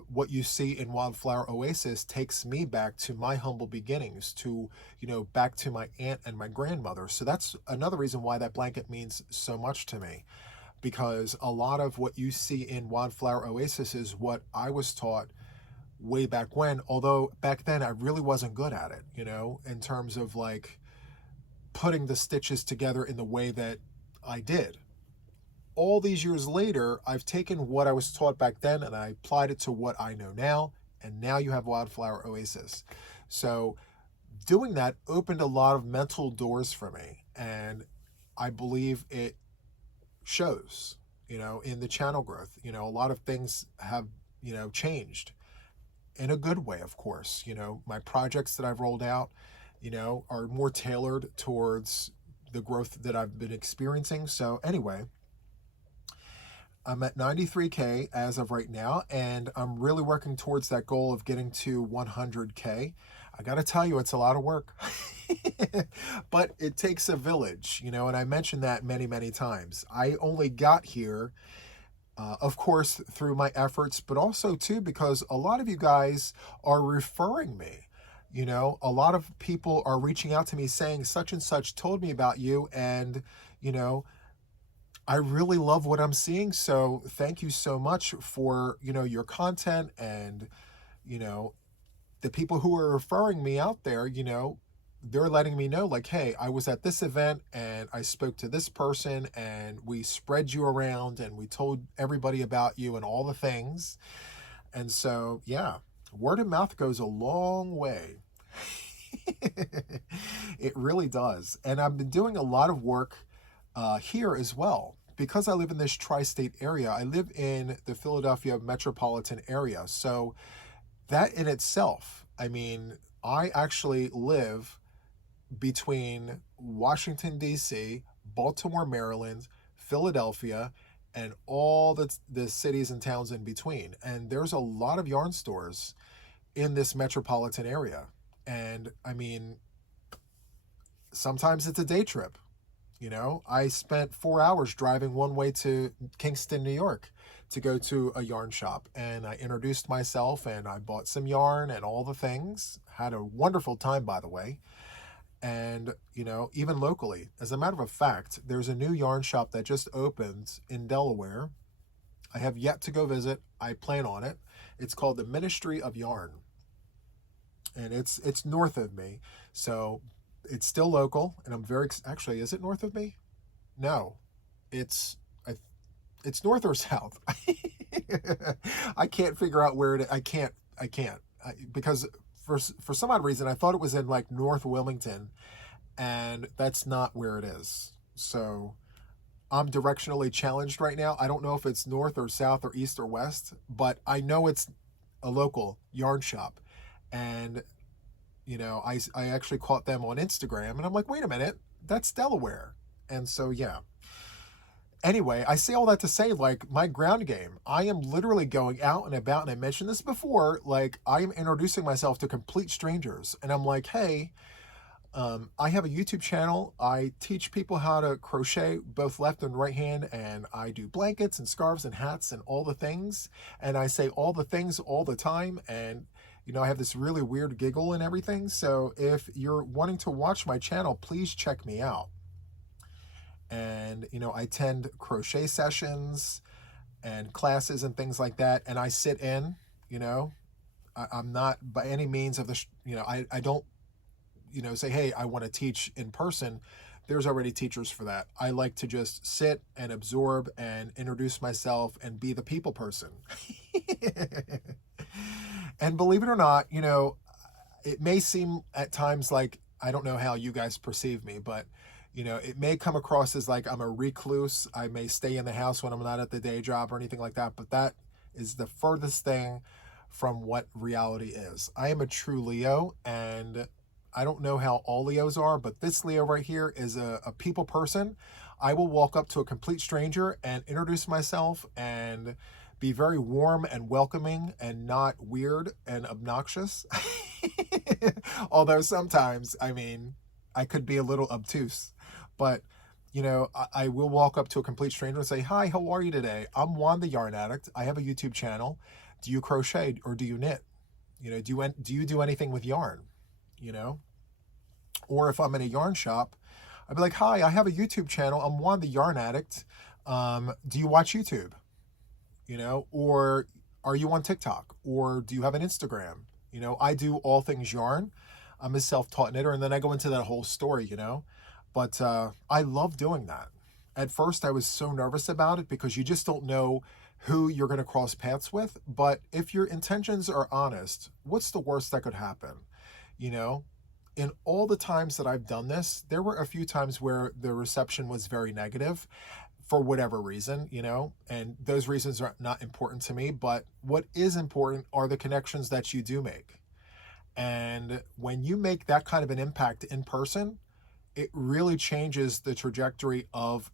what you see in Wildflower Oasis takes me back to my humble beginnings, to, you know, back to my aunt and my grandmother. So that's another reason why that blanket means so much to me, because a lot of what you see in Wildflower Oasis is what I was taught way back when, although back then I really wasn't good at it, you know, in terms of like putting the stitches together in the way that I did. All these years later, I've taken what I was taught back then and I applied it to what I know now, and now you have Wildflower Oasis. So doing that opened a lot of mental doors for me, and I believe it shows, you know, in the channel growth. You know, a lot of things have, you know, changed in a good way, of course. You know, my projects that I've rolled out, you know, are more tailored towards the growth that I've been experiencing. So anyway, I'm at 93K as of right now, and I'm really working towards that goal of getting to 100K. I got to tell you, it's a lot of work, but it takes a village, you know, and I mentioned that many, many times. I only got here, of course, through my efforts, but also too because a lot of you guys are referring me. You know, a lot of people are reaching out to me saying such and such told me about you, and, you know, I really love what I'm seeing. So thank you so much for, you know, your content, and, you know, the people who are referring me out there, you know, they're letting me know like, hey, I was at this event and I spoke to this person and we spread you around and we told everybody about you and all the things. And so, yeah, word of mouth goes a long way. It really does. And I've been doing a lot of work here as well. Because I live in this tri-state area, I live in the Philadelphia metropolitan area. So that in itself, I mean, I actually live between Washington, D.C., Baltimore, Maryland, Philadelphia, and all the cities and towns in between. And there's a lot of yarn stores in this metropolitan area. And I mean, sometimes it's a day trip. You know, I spent 4 hours driving one way to Kingston, New York to go to a yarn shop, and I introduced myself and I bought some yarn and all the things. Had a wonderful time, by the way. And, you know, even locally, as a matter of fact, there's a new yarn shop that just opened in Delaware. I have yet to go visit. I plan on it. It's called the Ministry of Yarn, and it's north of me. So it's still local, and I'm very, actually, is it north of me? No, it's north or south. I can't figure out where it, I can't, because for some odd reason, I thought it was in like North Wilmington, and that's not where it is. So I'm directionally challenged right now. I don't know if it's north or south or east or west, but I know it's a local yarn shop. And you know, I actually caught them on Instagram, and I'm like, wait a minute, that's Delaware. And so, yeah. Anyway, I say all that to say, like, my ground game, I am literally going out and about, and I mentioned this before, like, I am introducing myself to complete strangers. And I'm like, hey, I have a YouTube channel. I teach people how to crochet both left and right hand, and I do blankets and scarves and hats and all the things. And I say all the things all the time, and you know, I have this really weird giggle and everything. So if you're wanting to watch my channel, please check me out. And, you know, I attend crochet sessions and classes and things like that. And I sit in you know. I'm not by any means of the, you know, I don't, you know, say, hey, I want to teach in person. There's already teachers for that. I like to just sit and absorb and introduce myself and be the people person. And believe it or not, you know, it may seem at times like, I don't know how you guys perceive me, but you know, it may come across as like I'm a recluse. I may stay in the house when I'm not at the day job or anything like that, but that is the furthest thing from what reality is. I am a true Leo, and I don't know how all Leos are, but this Leo right here is a people person. I will walk up to a complete stranger and introduce myself and be very warm and welcoming and not weird and obnoxious. Although sometimes, I mean, I could be a little obtuse, but you know, I will walk up to a complete stranger and say, hi, how are you today? I'm Juan the Yarn Addict. I have a YouTube channel. Do you crochet or do you knit? You know, do you do anything with yarn? You know, or if I'm in a yarn shop, I'd be like, hi, I have a YouTube channel. I'm Juan the Yarn Addict. Do you watch YouTube? You know, or are you on TikTok? Or do you have an Instagram? You know, I do all things yarn. I'm a self-taught knitter, and then I go into that whole story, you know. But I love doing that. At first, I was so nervous about it because you just don't know who you're going to cross paths with. But if your intentions are honest, what's the worst that could happen? You know, in all the times that I've done this, there were a few times where the reception was very negative for whatever reason, you know, and those reasons are not important to me. But what is important are the connections that you do make. And when you make that kind of an impact in person, it really changes the trajectory of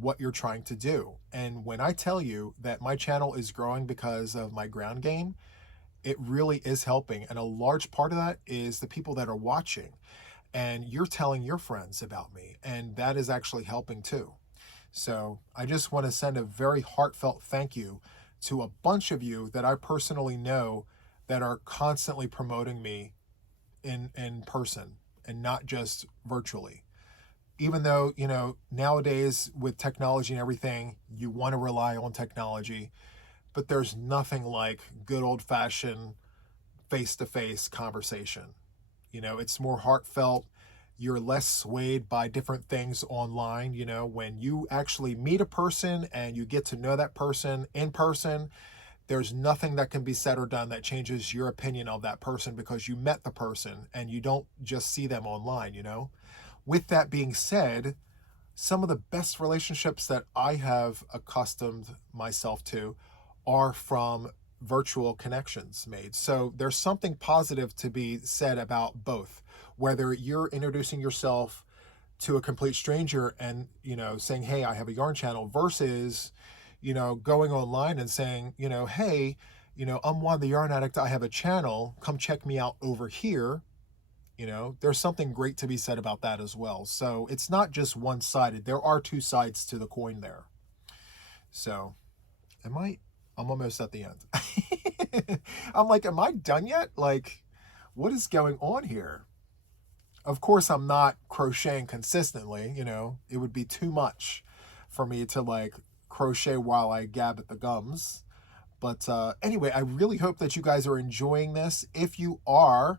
what you're trying to do. And when I tell you that my channel is growing because of my ground game, it really is helping. And a large part of that is the people that are watching, and you're telling your friends about me, and that is actually helping too. So I just want to send a very heartfelt thank you to a bunch of you that I personally know that are constantly promoting me in person and not just virtually. Even though, you know, nowadays with technology and everything, you want to rely on technology, but there's nothing like good old-fashioned face-to-face conversation. You know, it's more heartfelt. You're less swayed by different things online. You know, when you actually meet a person and you get to know that person in person, there's nothing that can be said or done that changes your opinion of that person because you met the person and you don't just see them online, you know? With that being said, some of the best relationships that I have accustomed myself to are from virtual connections made. So there's something positive to be said about both, whether you're introducing yourself to a complete stranger and, you know, saying, hey, I have a yarn channel, versus, you know, going online and saying, you know, hey, you know, I'm Juan the Yarn Addict. I have a channel. Come check me out over here. You know, there's something great to be said about that as well. So it's not just one-sided. There are two sides to the coin there. So I'm almost at the end. I'm like, am I done yet? Like, what is going on here? Of course, I'm not crocheting consistently. You know, it would be too much for me to like crochet while I gab at the gums. But anyway, I really hope that you guys are enjoying this. If you are,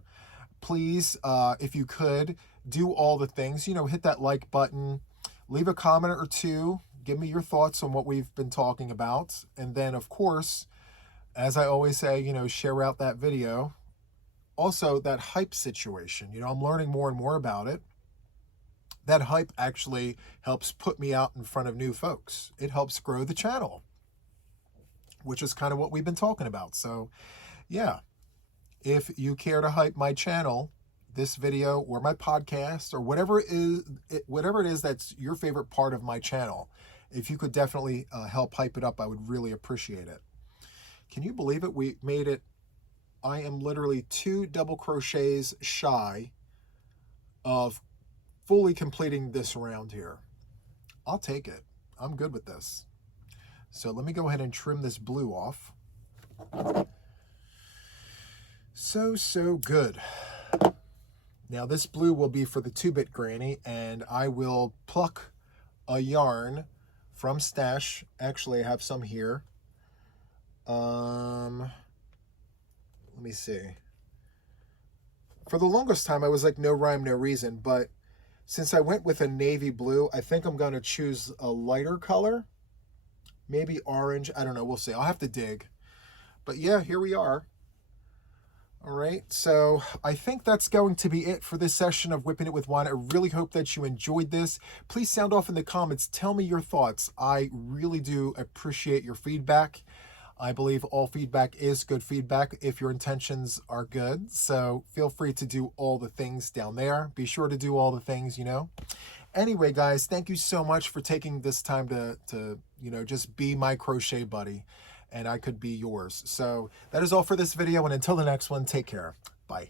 please, if you could, do all the things. You know, hit that like button, leave a comment or two, give me your thoughts on what we've been talking about. And then, of course, as I always say, you know, share out that video. Also, that hype situation, you know, I'm learning more and more about it. That hype actually helps put me out in front of new folks. It helps grow the channel, which is kind of what we've been talking about. So, yeah, if you care to hype my channel, this video or my podcast or whatever it is that's your favorite part of my channel, if you could definitely help hype it up, I would really appreciate it. Can you believe it? We made it. I am literally 2 double crochets shy of fully completing this round here. I'll take it. I'm good with this. So let me go ahead and trim this blue off. So good. Now this blue will be for the 2-bit granny, and I will pluck a yarn from stash. Actually, I have some here. Let me see. For the longest time, I was like, no rhyme, no reason. But since I went with a navy blue, I think I'm going to choose a lighter color. Maybe orange. I don't know. We'll see. I'll have to dig. But yeah, here we are. All right, so I think that's going to be it for this session of WIP'n It with Juan. I really hope that you enjoyed this. Please sound off in the comments. Tell me your thoughts. I really do appreciate your feedback. I believe all feedback is good feedback if your intentions are good. So feel free to do all the things down there. Be sure to do all the things, you know. Anyway, guys, thank you so much for taking this time to you know, just be my crochet buddy. And I could be yours. So that is all for this video. And until the next one, take care. Bye.